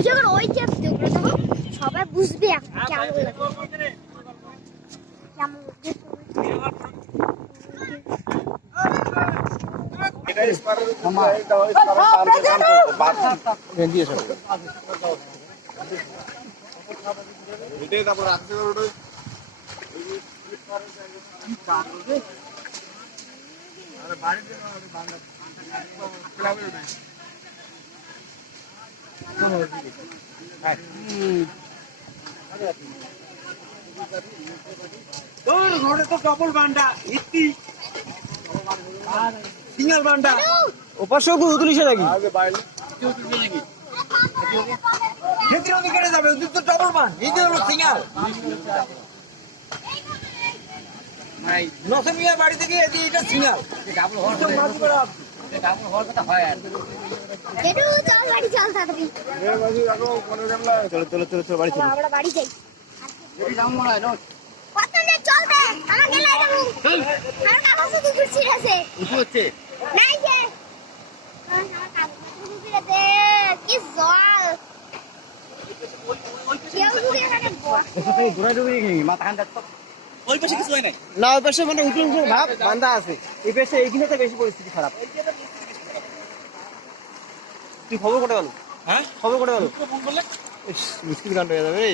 তুই যখন ওই ভিডিও করে দেবো সবাই বুঝবে কেমন লাগে। কেমন লাগে। তোর ঘরে তো ডবল বান্ডা ইতি সিঙ্গেল বান্ডা। ওপাশে উপর তুলিছে নাকি? খেতে ওদিকে কেটে যাবে ওদিক তো ডবল বান এই যে হলো সিঙ্গেল। নসে মিয়া বাড়ি থেকে এটা সিঙ্গেল। চল বাড়ি ওই পাশে মানে উঁচু উঁচু ভাব বান্ধা আছে। এই পাশে এইখানে বেশি পরিস্থিতি খারাপ। তুই খবর করে গেল হ্যাঁ? খবর করে গেল ফোন করলে? মুশকিল কাণ্ড হয়ে যাবে রে।